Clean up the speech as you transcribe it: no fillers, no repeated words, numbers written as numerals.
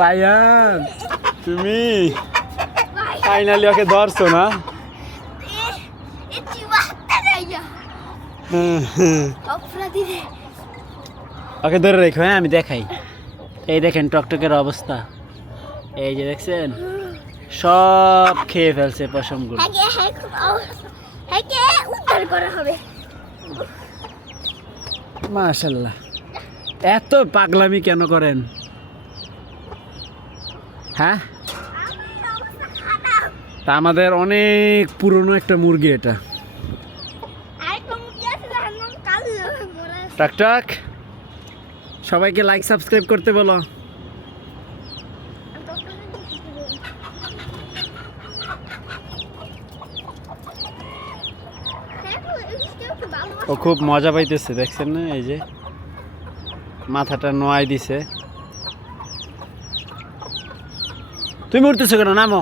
Ryan তুমি finally ওকে ধরছো না? ওকে ধরে রেখো, হ্যাঁ আমি দেখাই। এই দেখেন টকটকের অবস্থা, এই যে দেখছেন সব খেয়ে ফেলছে পশমগুলো। মাশাআল্লাহ, এত পাগলামি কেন করেন? হ্যাঁ, তা আমাদের অনেক পুরনো একটা মুরগি এটা। টকটক, সবাইকে লাইক সাবস্ক্রাইব করতে বলো। ও খুব মজা পাইতেছে, দেখছেন না? এই যে মাথাটা নোয়াই দিছে। তুমি উঠতেছো কেন? নামো।